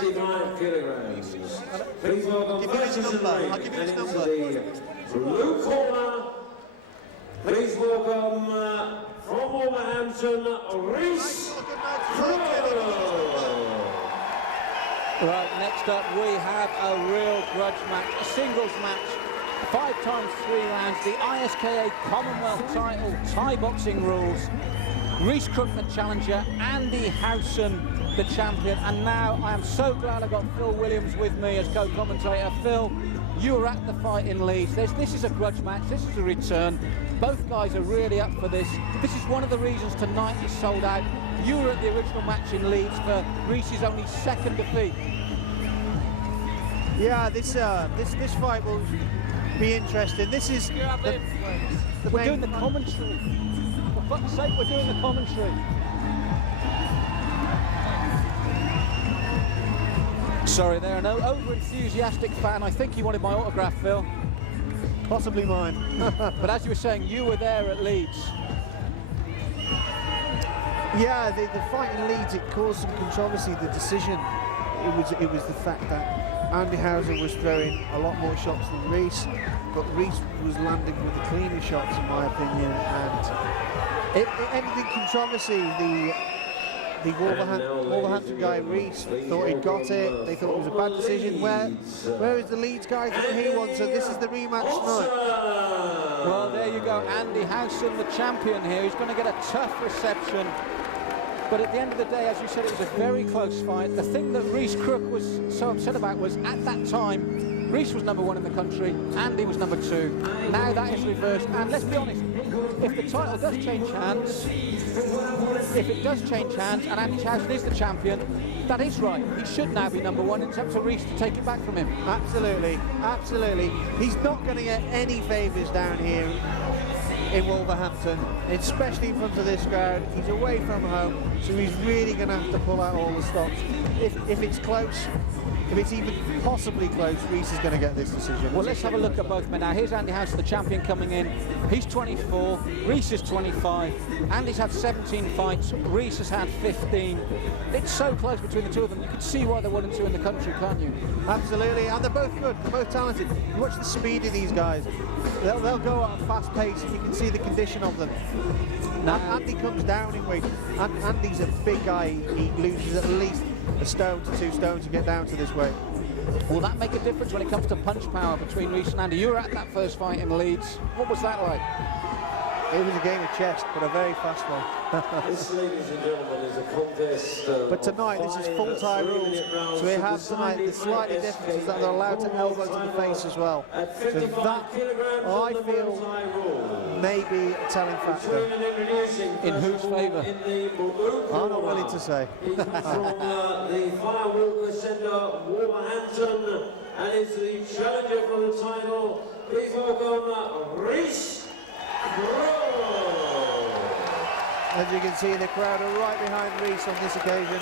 55 kilograms. Please welcome I'll give you his number. Blue corner. Please welcome from Wolverhampton, Reece. Right, next up we have a real grudge match, a singles match, 5 times 3 rounds, the ISKA Commonwealth title, Thai boxing rules. Reece Crooke the challenger, Andy Howson the champion, and now I am so glad I got Phil Williams with me as co-commentator. Phil, you were at the fight in Leeds. This is a grudge match, this is a return. Both guys are really up for this. This is one of the reasons tonight is sold out. You were at the original match in Leeds for Reece's only 2nd defeat. Yeah, this fight will be interesting. This is we're doing the commentary. For fuck's sake, we're doing the commentary. Sorry, there, an over-enthusiastic fan. I think he wanted my autograph, Phil. Possibly mine. But as you were saying, you were there at Leeds. Yeah, the fight in Leeds, it caused some controversy. The decision, it was the fact that Andy Howson was throwing a lot more shots than Reece, but Reece was landing with the cleaner shots, in my opinion, and it ended in controversy. The Wolverhampton guy, Reece, thought he'd got it. They thought it was a bad decision. Where is the Leeds guy that he won? So this is the rematch tonight. Well, there you go. Andy Howson, the champion here. He's going to get a tough reception. But at the end of the day, as you said, it was a very close fight. The thing that Reece Crooke was so upset about was, at that time, Reece was #1 in the country, Andy was #2. Now that is reversed, and let's be honest, if the title does change hands, and Andy Howson is the champion, that is right. He should now be #1. It's up to Reece to take it back from him. Absolutely, absolutely. He's not going to get any favours down here in Wolverhampton, especially in front of this crowd. He's away from home, so he's really going to have to pull out all the stops. If it's close, if it's even possibly close, Reece is going to get this decision. Well, let's have a look at both men now. Here's Andy Howson, the champion, coming in. He's 24, Reece is 25. Andy's had 17 fights, Reece has had 15. It's so close between the two of them. You can see why they're 1 and 2 in the country, can't you? Absolutely, and they're both good, they're both talented. You watch the speed of these guys. They'll go at a fast pace, and you can see the condition of them. Now, Andy comes down in weight. Andy's a big guy. He loses at least a stone to 2 stones to get down to this weight. Will that make a difference when it comes to punch power between Reece and Andy? You were at that first fight in Leeds. What was that like? It was a game of chess, but a very fast one. This, ladies and gentlemen, is a contest. But tonight, this is full Thai rules. So we have tonight the slightly difference is that they're allowed to elbow to the face as well. So that, I feel, may be a telling factor. In whose favour? I'm not willing to say. From the Firewalker Centre, Wolverhampton, and is the challenger for the title. Please welcome Reece Crooke. As you can see, the crowd are right behind Reece on this occasion.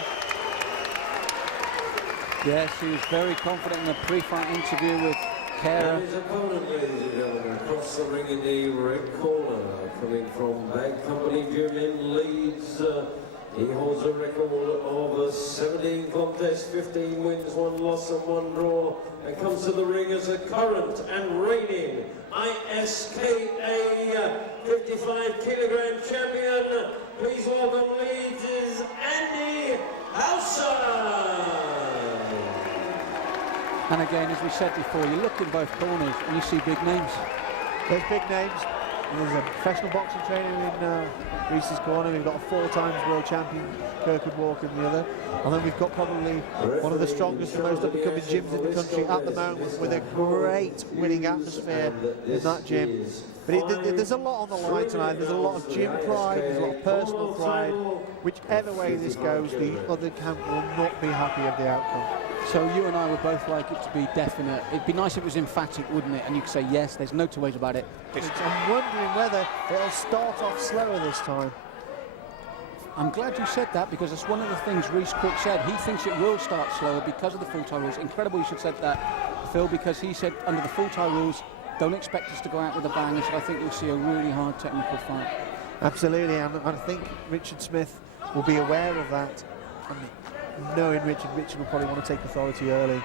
Yes, he was very confident in the pre-fight interview with Kara. And his opponent, ladies and gentlemen, across the ring in the red corner, coming from Bag Company Gym in Leeds. He holds a record of 17 contests, 15 wins, 1 loss and 1 draw, and comes to the ring as a current and reigning ISKA 55 kilogram champion. Please welcome Leeds' Andy Howson. And again, as we said before, you look in both corners and you see big names. There's big names. There's a professional boxing trainer in Reece's corner. We've got a 4 times world champion, Kirkwood Walker, in the other. And then we've got probably one of the strongest and most up-and-coming gyms in the country at the moment, with a great winning atmosphere in that gym. But there's a lot on the line tonight. There's a lot of gym pride, there's a lot of personal pride. Whichever way this goes, the other camp will not be happy of the outcome. So you and I would both like it to be definite. It'd be nice if it was emphatic, wouldn't it? And you could say, yes, there's no 2 ways about it. I'm wondering whether it'll start off slower this time. I'm glad you said that, because it's one of the things Reece Crooke said. He thinks it will start slower because of the full Thai rules. Incredible you should have said that, Phil, because he said under the full Thai rules, don't expect us to go out with a bang. He said, I think you'll see a really hard technical fight. Absolutely, and I think Richard Smith will be aware of that. knowing Richard will probably want to take authority early.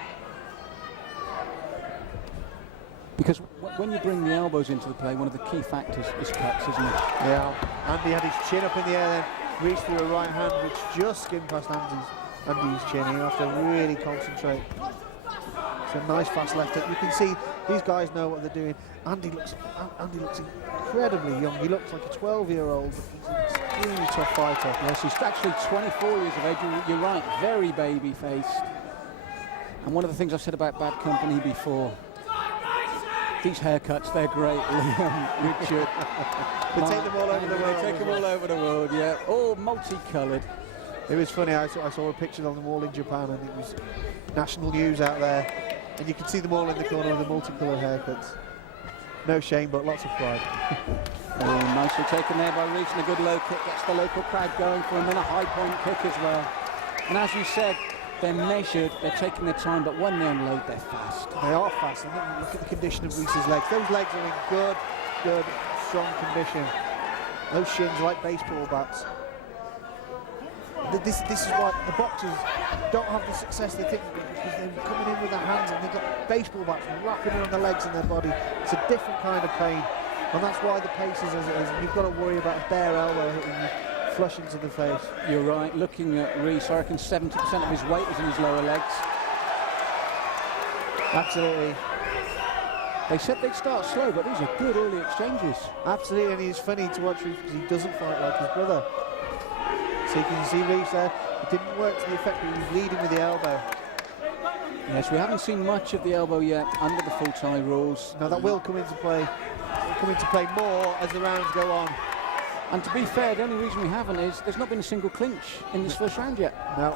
Because when you bring the elbows into the play, one of the key factors is cuts, isn't it? Yeah, Andy had his chin up in the air then, reached through a right hand which just skimmed past Andy's chin. You have to really concentrate. It's a nice fast left hook. You can see these guys know what they're doing. Andy looks incredibly young. He looks like a 12-year-old. He's an extremely tough fighter. Yes, he's actually 24 years of age. You're right, very baby-faced. And one of the things I've said about Bad Company before, these haircuts, they're great, Liam, Richard. They take them all over the world. They take them all over the world, yeah. All multicoloured. It was funny, I saw a picture on the wall in Japan and it was national news out there. And you can see them all in the corner with the multicoloured haircuts. No shame, but lots of pride. Oh, nicely taken there by Reece, and a good low kick gets the local crowd going for him, and a high point kick as well. And as you said, they're measured, they're taking their time, but when they unload, they're fast. They are fast, and look at the condition of Reece's legs. Those legs are in good, strong condition. Those shins like baseball bats. This is why the boxers don't have the success they think, because they're coming in with their hands and they've got baseball bats wrapping around their legs and their body. It's a different kind of pain, and that's why the pace is as it is. And you've got to worry about a bare elbow hitting you flush into the face. You're right. Looking at Reece, I reckon 70% of his weight is in his lower legs. Absolutely. They said they'd start slow, but these are good early exchanges. Absolutely, and he's funny to watch because he doesn't fight like his brother. So you can see Reece there, it didn't work to the effect, but he was leading with the elbow. Yes, we haven't seen much of the elbow yet under the full tie rules. Now that will come into play. It'll come into play more as the rounds go on. And to be fair, the only reason we haven't is there's not been a single clinch in this first round yet. No.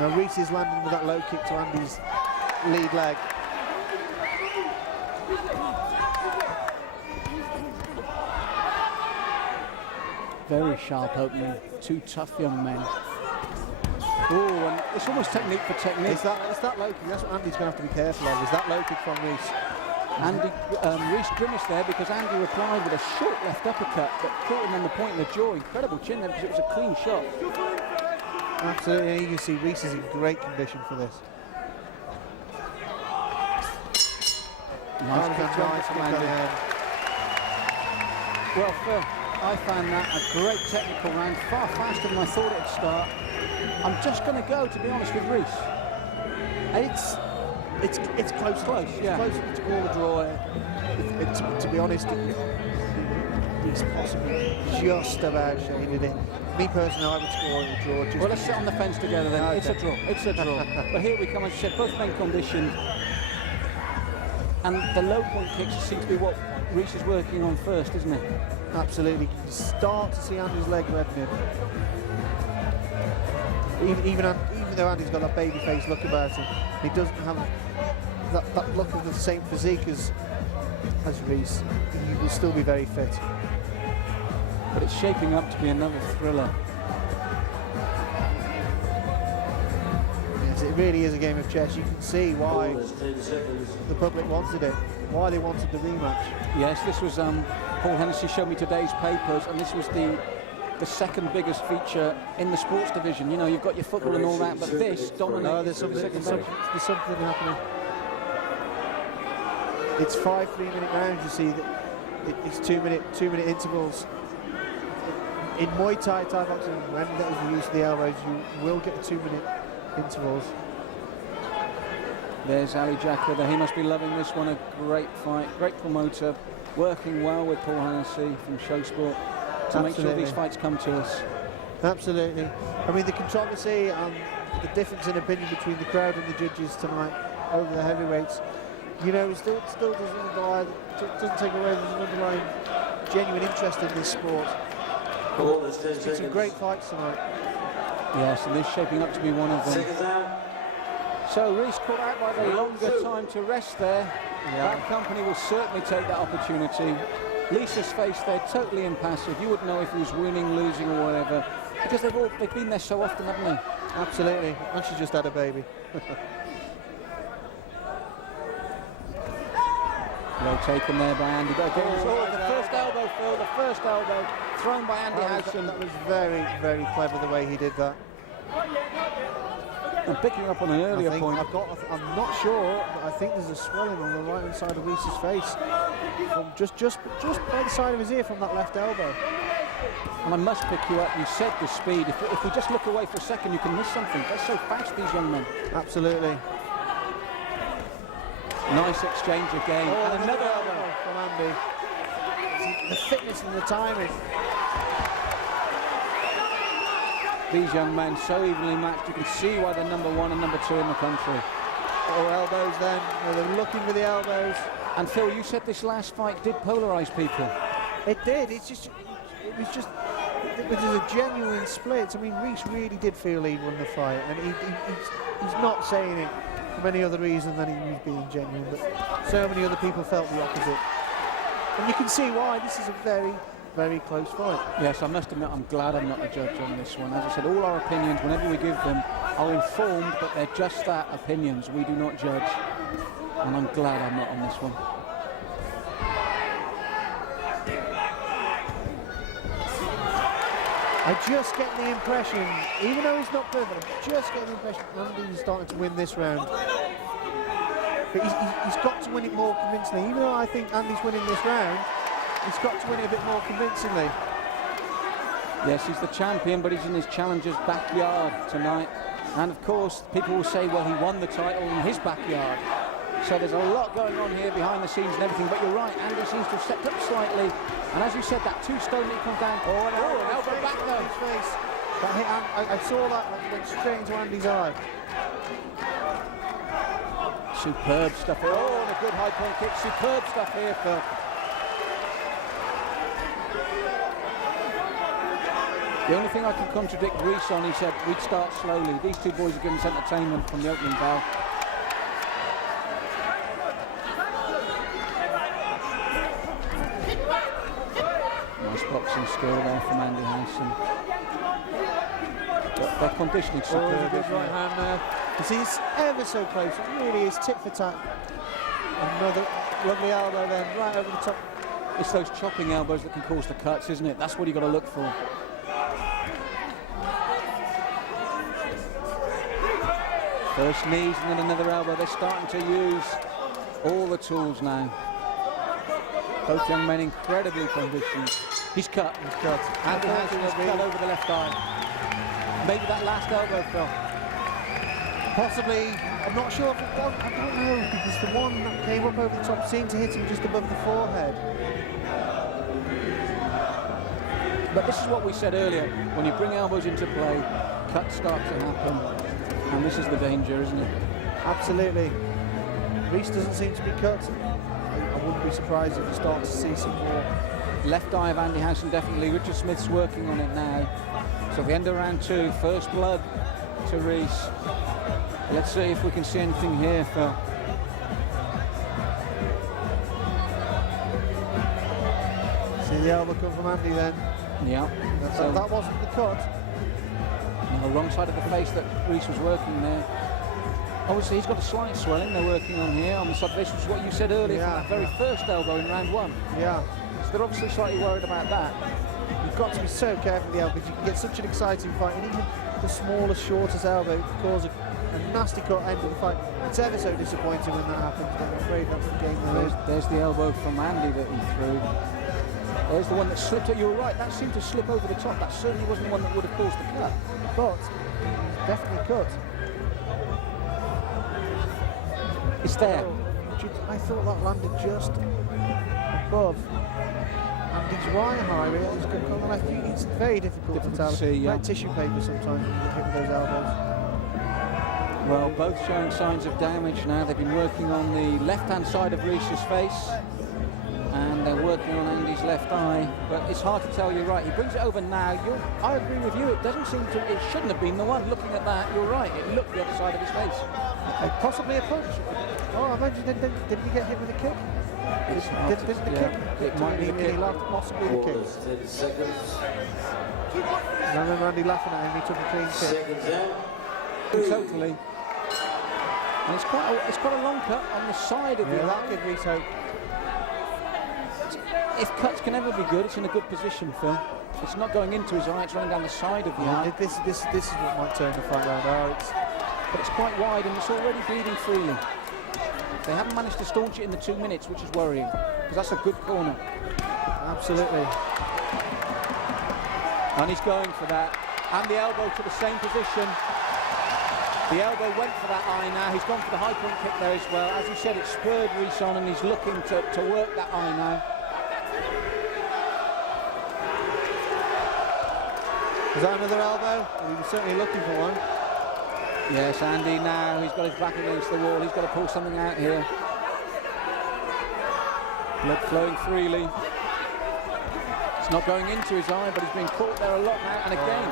Now Reece is landing with that low kick to Andy's lead leg. Very sharp opening, two tough young men. Oh, and it's almost technique for technique. It's that low kick, that's what Andy's going to have to be careful of, is that low kick from Reece. Reece grimaced there because Andy replied with a short left uppercut that caught him on the point of the jaw. Incredible chin there because it was a clean shot. Absolutely, you can see Reece is in great condition for this. Nice kick from Andy. Well, Phil, I found that a great technical round, far faster than I thought it'd start. I'm just going to go, to be honest, with Reece. It's close. Yeah. It's close to call a draw. To be honest, Reece possibly just about shaded it. Me personally, I would score a draw. Just well, let's sit on the fence together then. Okay. It's a draw. It's a draw. But here we come, as I said, both men conditioned. And the low point kicks seem to be what Reece is working on first, isn't it? Absolutely. You can start to see Andy's leg reddening. Even though Andy's got that baby face look about him, he doesn't have that look of the same physique as Reece. He will still be very fit. But it's shaping up to be another thriller. Yes, it really is a game of chess. You can see why the public wanted it, why they wanted the rematch. Yes, this was Paul Hennessy showed me today's papers, and this was the second biggest feature in the sports division. You know, you've got your football and all that, but this dominates. No, there's something happening. It's 5 3-minute rounds. You see that it's 2 minute intervals. In Muay Thai boxing, when that is the use of the elbows, you will get 2 minute intervals. There's Ali Jacker there. He must be loving this one. A great fight, great promoter, working well with Paul Hennessy from Showsport to make sure these fights come to us. Absolutely. I mean, the controversy and the difference in opinion between the crowd and the judges tonight over the heavyweights, you know, still doesn't take away the underlying genuine interest in this sport. It's some great fights tonight. Yes, and this is shaping up to be one of them. So Reece caught out by the longer time to rest there. Yeah. That company will certainly take that opportunity. Lisa's face there, totally impassive. You wouldn't know if he was winning, losing or whatever, because they've been there so often, haven't they? Absolutely, and she just had a baby. elbow taken there by Andy. But again, the first elbow, Phil, the first elbow thrown by Andy Howson. That was very, very clever the way he did that. And picking up on an earlier point. I'm not sure, but I think there's a swelling on the right hand side of Reece's face, from just by the side of his ear from that left elbow. And I must pick you up. You said the speed. If we just look away for a second, you can miss something. They're so fast, these young men. Absolutely. Nice exchange again. And another elbow from Andy. The fitness and the timing. These young men so evenly matched. You can see why they're number 1 and number 2 in the country. Elbows then. They're looking for the elbows. And Phil, you said this last fight did polarise people. It did. It was a genuine split. I mean, Reece really did feel he won the fight, and he's not saying it for any other reason than he was being genuine, but so many other people felt the opposite. And you can see why. This is a very, very close fight. Yes, I must admit, I'm glad I'm not a judge on this one. As I said, all our opinions, whenever we give them, are informed, but they're just that, opinions. We do not judge. And I'm glad I'm not on this one. I just get the impression, even though he's not perfect, I just get the impression Andy's starting to win this round. But he's got to win it more convincingly. Even though I think Andy's winning this round, he's got to win it a bit more convincingly. Yes, he's the champion, but he's in his challenger's backyard tonight. And of course, people will say, well, he won the title in his backyard. So there's a lot going on here behind the scenes and everything. But you're right, Andy seems to have stepped up slightly. And as you said, that 2-stone that he comes down. An elbow back though. His face. That hit, I saw that went straight into Andy's eye. Superb stuff here. Oh, and a good high point kick. Superb stuff here, Phil. The only thing I can contradict Reece on, he said, we'd start slowly. These two boys are giving us entertainment from the opening bell. Nice boxing skill there from Andy Howson. But their conditioning superb. Good right hand there. You see, it's ever so close. It really is tit for tat. Another lovely elbow then, right over the top. It's those chopping elbows that can cause the cuts, isn't it? That's what you've got to look for. First knees and then another elbow. They're starting to use all the tools now. Both young men incredibly conditioned. He's cut. He's cut. Andy Howson has cut over the left eye. Maybe that last elbow, Phil. Possibly. I'm not sure. I don't know, because the one that came up over the top seemed to hit him just above the forehead. But this is what we said earlier. When you bring elbows into play, cuts start to happen. And this is the danger, isn't it? Absolutely. Reece doesn't seem to be cut. I wouldn't be surprised if you start to see some more. Left eye of Andy Howson, definitely. Richard Smith's working on it now. So the end of round 2, first blood to Reece. Let's see if we can see anything here, Phil. See the elbow come from Andy then. Yeah. That wasn't the cut. No, wrong side of the face that Reece was working there. Obviously, he's got a slight swelling they're working on here on the side of this, which is what you said earlier from that very first elbow in round 1. Yeah. So they're obviously slightly worried about that. You've got to be so careful with the elbows. You can get such an exciting fight, and even the smallest, shortest elbow can cause a nasty cut end of the fight. It's ever so disappointing when that happens, but I'm afraid that's the game there is. There's the elbow from Andy that he threw. There's the one that slipped. You were right, that seemed to slip over the top. That certainly wasn't the one that would have caused the cut. But he's definitely cut. It's there. I thought that landed just above Andy's right eye. It's going to come on the left. It's very difficult to tell. See, like tissue paper sometimes when you get hit with those elbows. Well, both showing signs of damage now. They've been working on the left-hand side of Reece's face, and they're working on Andy's left eye. But it's hard to tell. You're right. He brings it over now. I agree with you. It doesn't seem to. It shouldn't have been the one. Looking at that, you're right. It looked the other side of his face. Possibly a punch. Oh, I imagine did he get hit with a kick? Did the kick? It might be the kick. Possibly the kick. 10 seconds. I remember Andy laughing at him. He took a clean kick. Seconds out. Totally. And it's quite a long cut on the side of the that eye. could Reece hope. if cuts can ever be good, it's in a good position, Phil. It's not going into his eye, it's running down the side of the eye. This is what might turn the fight round. But it's quite wide and it's already bleeding freely. They haven't managed to staunch it in the 2 minutes, which is worrying, because that's a good corner. Absolutely. And he's going for that. And the elbow to the same position. The elbow went for that eye now. He's gone for the high point kick there as well. As he said, it spurred Reece on, and he's looking to work that eye now. Is that another elbow? He was certainly looking for one. Yes, Andy now, he's got his back against the wall. He's got to pull something out here. Blood flowing freely. It's not going into his eye, but he's been caught there a lot now. And again,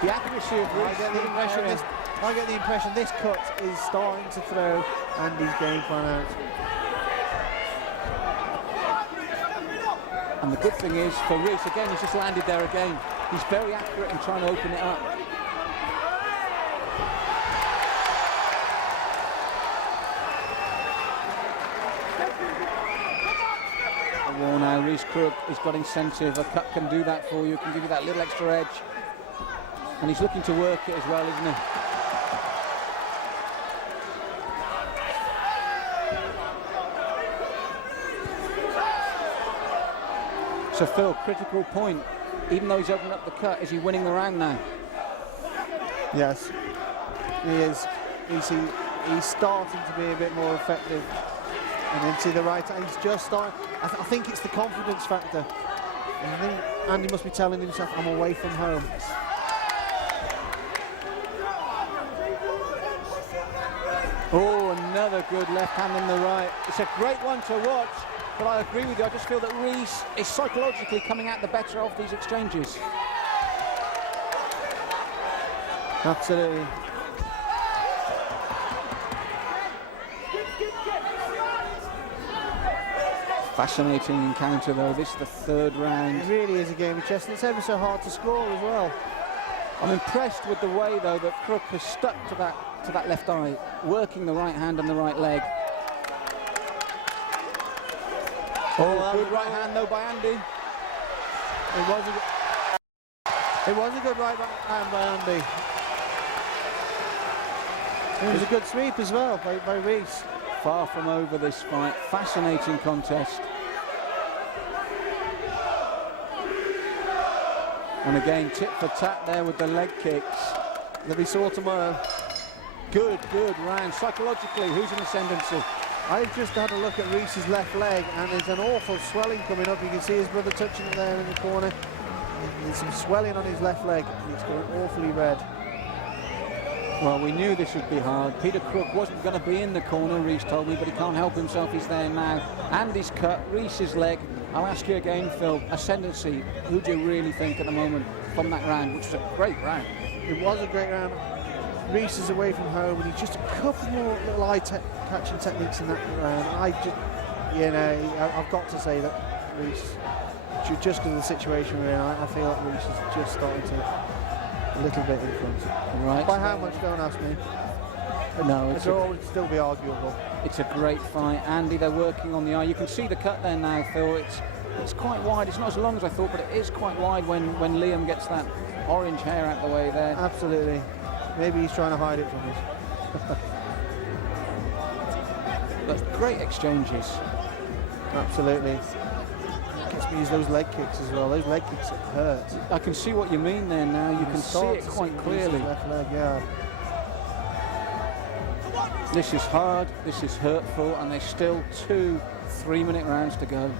the accuracy of Reece. I get the impression this cut is starting to throw Andy's game plan out. And the good thing is, for Reece, again, he's just landed there again. He's very accurate in trying to open it up. Well, now Reece Crooke has got incentive. A cut can do that for you, can give you that little extra edge. And he's looking to work it as well, isn't he? So Phil, critical point. Even though he's opened up the cut, is he winning the round now? Yes, he is. He's starting to be a bit more effective. And into the right, he's just starting. I think it's the confidence factor. I think Andy must be telling himself, I'm away from home. Oh, another good left hand in the right. It's a great one to watch, but I agree with you. I just feel that Reece is psychologically coming out the better of these exchanges. Absolutely. Fascinating encounter though. This is the third round. It really is a game of chess, and it's ever so hard to score as well. I'm impressed with the way though that Crooke has stuck to that left eye, working the right hand and the right leg. Oh, good right hand though by Andy. It was a good right hand by Andy. It was a good sweep as well by Reece. Far from over this fight. Fascinating contest. And again, tit for tat there with the leg kicks. They'll be sore tomorrow. Good round. Psychologically, who's in ascendancy? I've just had a look at Reece's left leg, and there's an awful swelling coming up. You can see his brother touching it there in the corner. There's some swelling on his left leg, and it's going awfully red. Well, we knew this would be hard. Peter Crooke wasn't going to be in the corner, Reece told me, but he can't help himself. He's there now. Andy's cut, Reece's leg. I'll ask you again, Phil, ascendancy, who do you really think at the moment from that round, which was a great round? It was a great round. Reece is away from home, and he's just a couple more little eye-catching techniques in that round. I've got to say that Reece, just because of the situation we're in, I feel like Reece is just starting to a little bit in front. Right. By how much, don't ask me. No, it would still be arguable. It's a great fight. Andy, they're working on the eye. You can see the cut there now, Phil. It's quite wide. It's not as long as I thought, but it is quite wide when Liam gets that orange hair out the way there. Absolutely. Maybe he's trying to hide it from us. But great exchanges. Absolutely. Gets me those leg kicks as well. Those leg kicks hurt. I can see what you mean there now. You can see it quite clearly. Left leg, yeah. This is hard, this is hurtful, and there's still 2 3-minute rounds to go.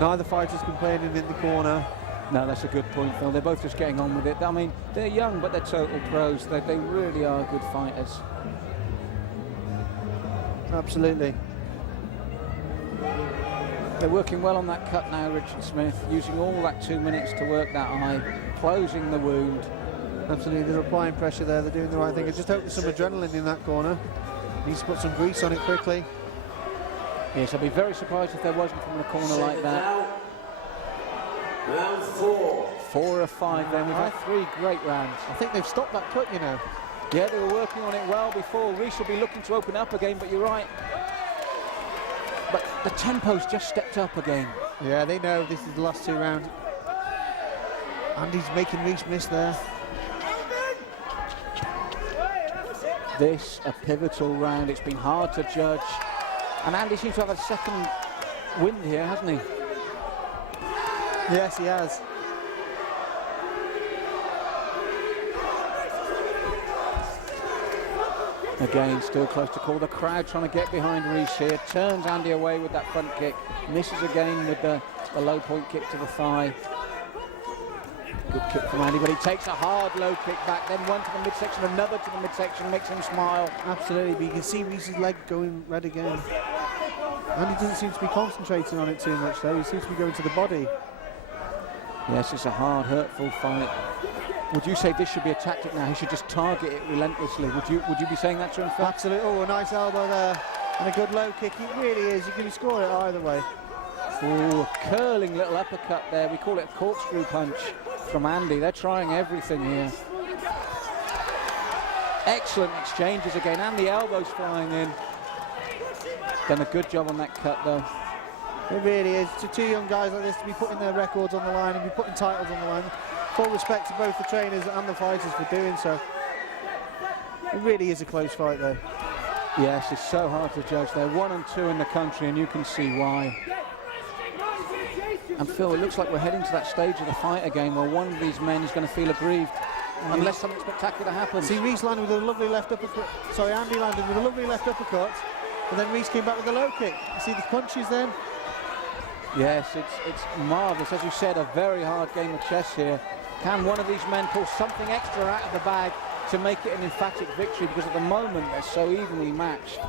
Neither fighter's complaining in the corner. No, that's a good point, Phil. They're both just getting on with it. I mean, they're young, but they're total pros. They really are good fighters. Absolutely. They're working well on that cut now, Richard Smith, using all that 2 minutes to work that eye, closing the wound. Absolutely, they're applying pressure there. They're doing the right thing. I just hope there's some adrenaline in that corner. Needs to put some grease on it quickly. Yes, I'd be very surprised if there wasn't from a corner like that. Round 4. 4 of 5 then. We've had 3 great rounds. I think they've stopped that cut, you know. Yeah, they were working on it well before. Reece will be looking to open up again, but you're right. But the tempo's just stepped up again. Yeah, they know this is the last 2 rounds. Andy's making Reece miss there. This, a pivotal round. It's been hard to judge. And Andy seems to have a second wind here, hasn't he? Yes, he has. Again, still close to call. The crowd trying to get behind Reece here. Turns Andy away with that front kick. Misses again with the low point kick to the thigh. Good kick from Andy, but he takes a hard low kick back, then one to the midsection, another to the midsection, makes him smile. Absolutely, but you can see Reece's leg going red again. Andy doesn't seem to be concentrating on it too much though, he seems to be going to the body. Yes, it's a hard, hurtful fight. Would you say this should be a tactic now? He should just target it relentlessly. Would you be saying that to him, Phil? Absolutely. Oh, a nice elbow there and a good low kick. It really is. You can score it either way. Oh, a curling little uppercut there. We call it a corkscrew punch from Andy. They're trying everything here. Excellent exchanges again, and the elbows flying in. Done a good job on that cut though. It really is. To 2 young guys like this to be putting their records on the line and be putting titles on the line. Full respect to both the trainers and the fighters for doing so. It really is a close fight though. Yes, it's so hard to judge. They're 1 and 2 in the country, and you can see why. And Phil, it looks like we're heading to that stage of the fight again where one of these men is going to feel aggrieved unless something spectacular happens. See, Reece landed with a lovely left uppercut. Sorry, Andy landed with a lovely left uppercut, and then Reece came back with a low kick. You see the punches then? Yes, it's marvellous. As you said, a very hard game of chess here. Can one of these men pull something extra out of the bag to make it an emphatic victory? Because at the moment, they're so evenly matched.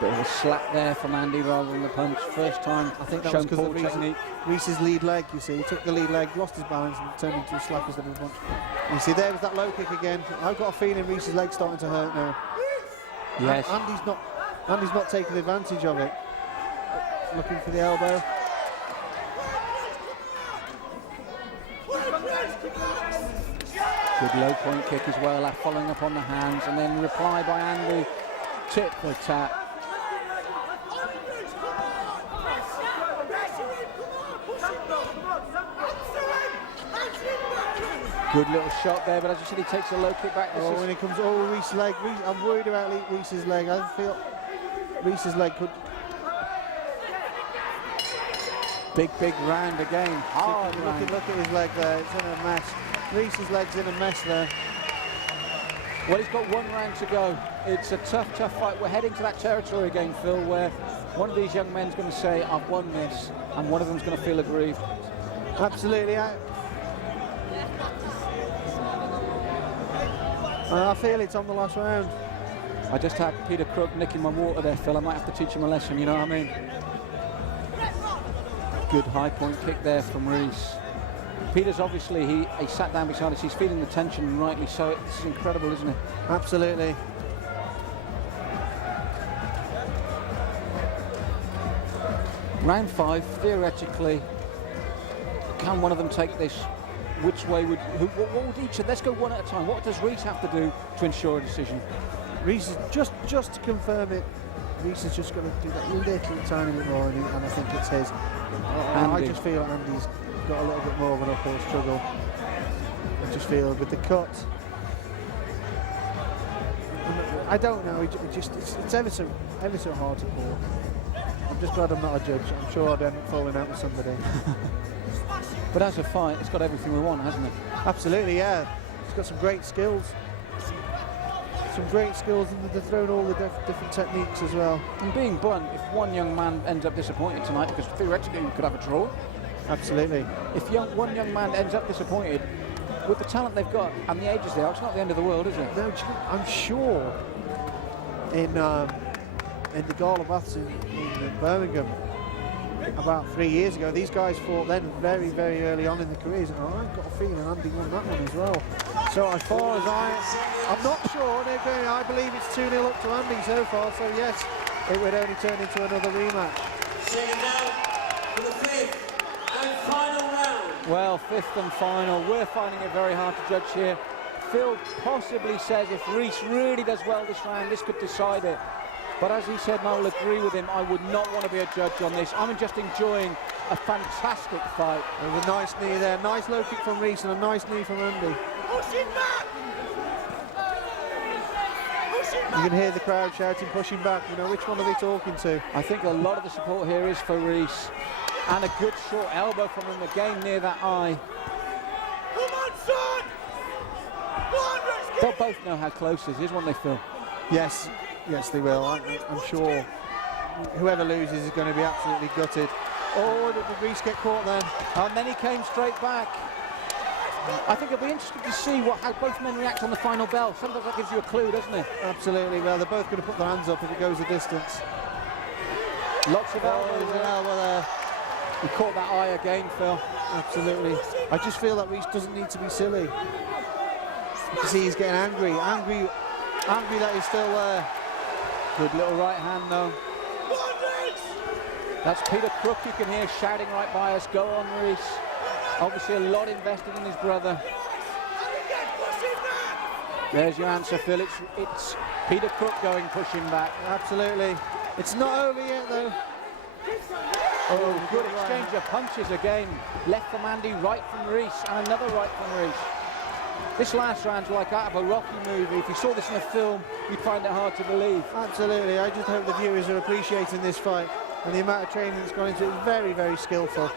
Bit of a slap there from Andy rather than the punch. First time, I think that was because of technique. Reece's lead leg, you see. He took the lead leg, lost his balance, and turned into a slap instead of a punch. You see, there was that low kick again. I've got a feeling Reece's leg's starting to hurt now. Yes. Andy's not taking advantage of it. Looking for the elbow. Good low point kick as well, following up on the hands, and then reply by Andy, tit for tat. Good little shot there, but as you said, he takes a low kick back. When it comes, Reece's leg. I'm worried about Reece's leg. I feel Reece's leg could. Big round again. Hard round. Look at his leg there. It's in a mess. Reece's leg's in a mess there. Well, he's got 1 round to go. It's a tough fight. We're heading to that territory again, Phil, where one of these young men's going to say, I've won this, and one of them's going to feel aggrieved. Absolutely. I feel it's on the last round. I just had Peter Crooke nicking my water there, Phil. I might have to teach him a lesson, you know what I mean? Good high point kick there from Reece. Peter's obviously, he sat down beside us. He's feeling the tension, and rightly so. It's incredible, isn't it? Absolutely. Round 5, theoretically, can one of them take this? Which way would, what would each, let's go one at a time. What does Reece have to do to ensure a decision? Reece is just to confirm it. Reece is just going to do that little tiny bit more, and I think it's his. I just feel Andy's got a little bit more of an uphill struggle. I just feel with the cut. I don't know. It's ever so hard to call. I'm just glad I'm not a judge. I'm sure I'd end up falling out with somebody. But as a fight, it's got everything we want, hasn't it? Absolutely, yeah. It's got some great skills. And they've thrown all the different techniques as well. And being blunt, if one young man ends up disappointed tonight, because theoretically we could have a draw. Absolutely. If one young man ends up disappointed, with the talent they've got and the ages they are, it's not the end of the world, is it? No, I'm sure in the Gala Baths in Birmingham about 3 years ago, these guys fought then very, very early on in their careers, and I've got a feeling Andy won that one as well. So as far as I'm not sure, I believe it's 2-0 up to Andy so far, so yes, it would only turn into another rematch. Second down for the 5th and final round. Well, fifth and final. We're finding it very hard to judge here. Phil possibly says if Reece really does well this round, this could decide it. But as he said, and I will agree with him, I would not want to be a judge on this. I'm just enjoying a fantastic fight. There's a nice knee there, nice low kick from Reece and a nice knee from Andy. You can hear the crowd shouting, pushing back. You know, which one are they talking to? I think a lot of the support here is for Reece. And a good short elbow from him again near that eye. Come on, son! Come on, Reece! They'll both know how close this is, won't they, Phil? Yes, yes they will. I'm sure whoever loses is going to be absolutely gutted. Oh, did Reece get caught then? And then he came straight back. I think it'll be interesting to see how both men react on the final bell. Sometimes that gives you a clue, doesn't it? Absolutely. Well, they're both going to put their hands up if it goes a distance. Lots of elbows. There's an elbow there. He caught that eye again, Phil. Absolutely. I just feel that Reece doesn't need to be silly. You see he's getting angry that he's still there. Good little right hand, though. That's Peter Crooke, you can hear shouting right by us. Go on, Reece. Obviously a lot invested in his brother. There's your answer, Phil. It's Peter Crooke going pushing back. Absolutely. It's not over yet, though. Oh, good exchange of punches again. Left from Andy, right from Reece, and another right from Reece. This last round's like out of a Rocky movie. If you saw this in a film, you'd find it hard to believe. Absolutely. I just hope the viewers are appreciating this fight and the amount of training that's gone into it. Very, very skillful.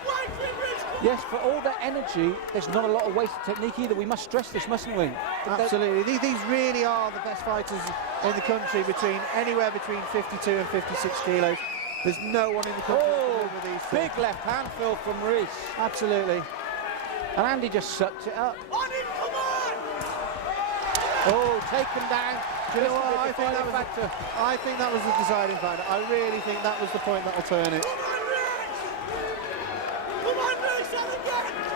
Yes, for all that energy, there's not a lot of wasted technique either. We must stress this, mustn't we? Absolutely. These really are the best fighters in the country, anywhere between 52 and 56 kilos. There's no one in the country over these things. Big left hand, Phil, from Reece. Absolutely. And Andy just sucked it up. Oh, taken down. Do you know what? I think that was the deciding factor. I really think that was the point that will turn it.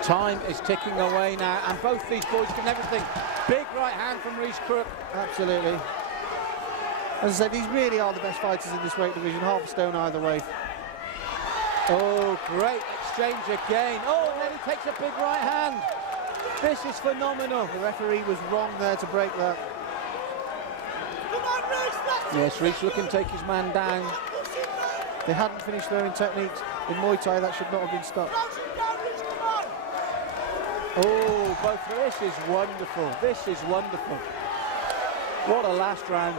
Time is ticking away now, and both these boys can everything. Big right hand from Reece Crooke. Absolutely. As I said, these really are the best fighters in this weight division, half a stone either way. Oh, great exchange again. Oh, and then he takes a big right hand. This is phenomenal. The referee was wrong there to break that. Yes, Reece looking to take his man down. They hadn't finished throwing techniques. In Muay Thai, that should not have been stopped. Oh, both. This is wonderful. This is wonderful. What a last round.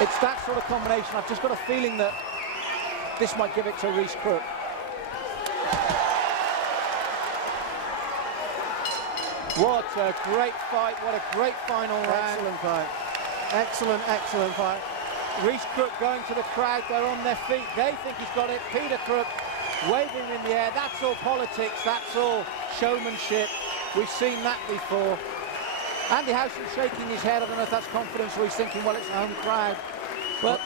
It's that sort of combination. I've just got a feeling that this might give it to Reece Crooke. What a great fight. What a great final round. Excellent fight. Excellent, excellent fight. Reece Crooke going to the crowd. They're on their feet. They think he's got it. Peter Crooke waving in the air. That's all politics. That's all showmanship. We've seen that before. Andy Howson shaking his head. I don't know if that's confidence or he's thinking, well, it's a home crowd. But,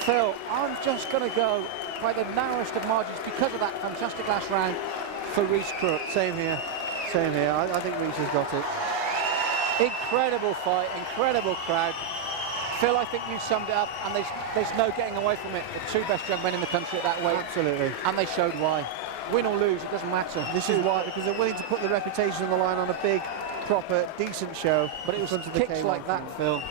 Phil, I'm just going to go by the narrowest of margins because of that fantastic last round for Reece Crooke. Same here. Same here. I think Reece has got it. Incredible fight, incredible crowd. Phil, I think you summed it up, and there's no getting away from it. The two best young men in the country at that weight. Absolutely. And they showed why. Win or lose, it doesn't matter. This is why, because they're willing to put the reputation on the line on a big, proper, decent show. But it was kicks like that, Phil,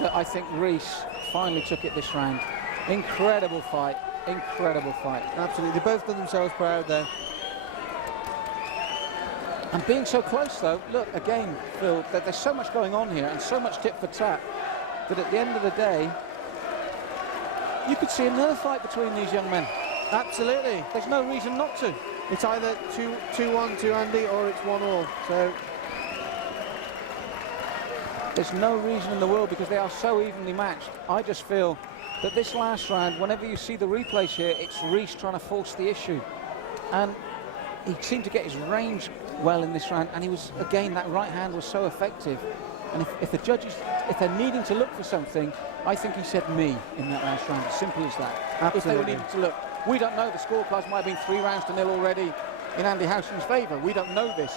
that I think Reece finally took it this round. Incredible fight, incredible fight. Absolutely, they both done themselves proud there. And being so close, though, look, again, Phil, there's so much going on here and so much tit for tat that at the end of the day, you could see another fight between these young men. Absolutely. There's no reason not to. It's either 2-1 to Andy or it's 1-1. So there's no reason in the world because they are so evenly matched. I just feel that this last round, whenever you see the replays here, it's Reece trying to force the issue. And he seemed to get his range well in this round, and he was, again, that right hand was so effective. And if the judges, if they're needing to look for something, I think he said me in that last round, as simple as that. Absolutely. If they were needing to look. We don't know, the scorecards might have been 3 rounds to 0 already in Andy Howson's favour. We don't know this.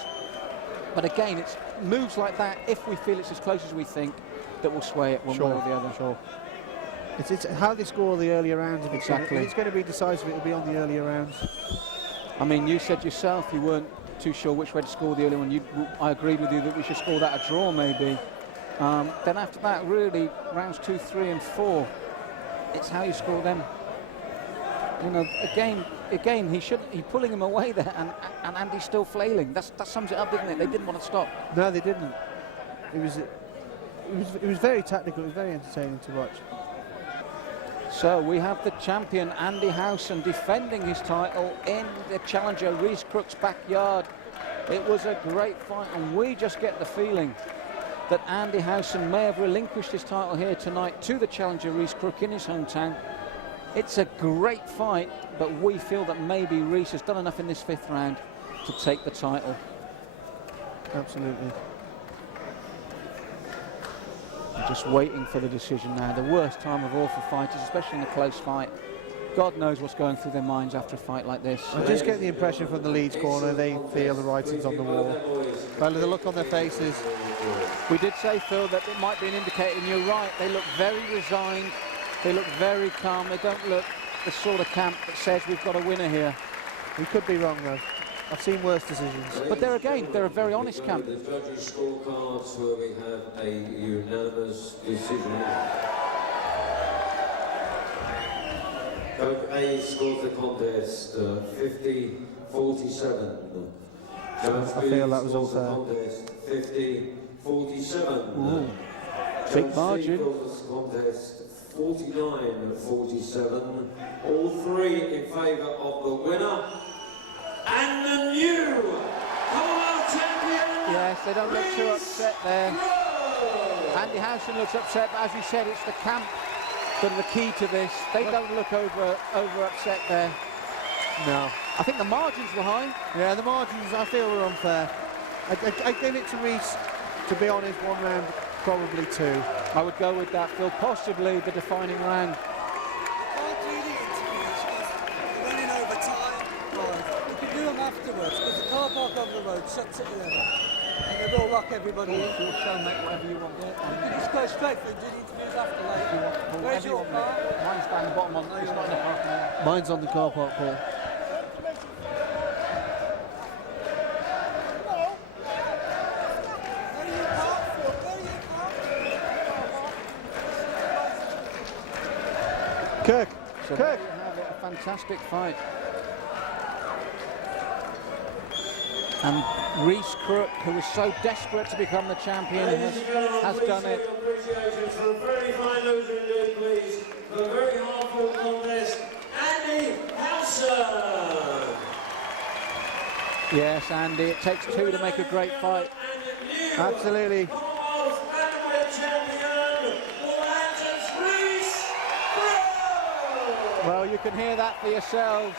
But again, it's moves like that, if we feel it's as close as we think, that will sway it one way or the other. Sure. It's how they score the earlier rounds. Exactly. If it's going to be decisive, it'll be on the earlier rounds. I mean, you said yourself you weren't too sure which way to score the early one. I agreed with you that we should score that a draw, maybe. Then after that, really, rounds 2, 3, and 4, it's how you score them. You know, again, he pulling him away there, and Andy's still flailing. That sums it up, didn't it? They didn't want to stop. No, they didn't. It was very tactical. It was very entertaining to watch. So we have the champion Andy Howson defending his title in the challenger Reece Crooke's backyard. It was a great fight, and we just get the feeling that Andy Howson may have relinquished his title here tonight to the challenger Reece Crooke in his hometown. It's a great fight, but we feel that maybe Reece has done enough in this 5th round to take the title. Absolutely. Just waiting for the decision now. The worst time of all for fighters, especially in a close fight. God knows what's going through their minds after a fight like this. I just get the impression from the Leeds corner they feel the writing's on the wall. By the look on their faces. We did say, Phil, that it might be an indicator, and you're right. They look very resigned. They look very calm. They don't look the sort of camp that says we've got a winner here. We could be wrong though. I've seen worse decisions. But they're a very honest camp. The judges' scorecards where we have a unanimous decision. Coke A scores the contest 50-47. I feel that was all fair. 50-47. Big margin. Contest 49-47. All three in favour of the winner and the new Commonwealth champion. Yes, they don't look too upset there. Andy Howson looks upset, but as we said, it's the camp that are the key to this. They don't look over upset there. No. I think the margins were high. Yeah, the margins I feel were unfair. I give it to Reece, to be honest, 1 round, probably 2. I would go with that, Phil, possibly the defining round. Can't do the interviews because they're running over time. You can do them afterwards because the car park on the road shuts it together. And they will lock everybody in. You'll show, mate, whatever you want. You can just go straight for it, do the interviews after later. Where's your car? Mine's down the bottom on, it's not in the parking area. Mine's on the car park, Paul. Kirk. So there you have it, a fantastic fight. And Reece Crooke, who was so desperate to become the champion, has done it. Appreciation for a very fine loser in doing, please. For a very hard-fought contest, Andy Howson. Yes, Andy, it takes 2 to make a great fight. Absolutely. Commonwealth Bantamweight champion, Reece Crooke. Well, you can hear that for yourselves.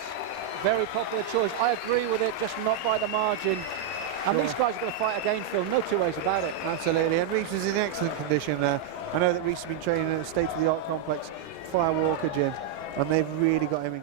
Very popular choice. I agree with it, just not by the margin. And these guys are going to fight again, Phil. No 2 ways about it. Absolutely. And Reece is in excellent condition. I know that Reece has been training at a state-of-the-art complex, Fire Walker gym, and they've really got him in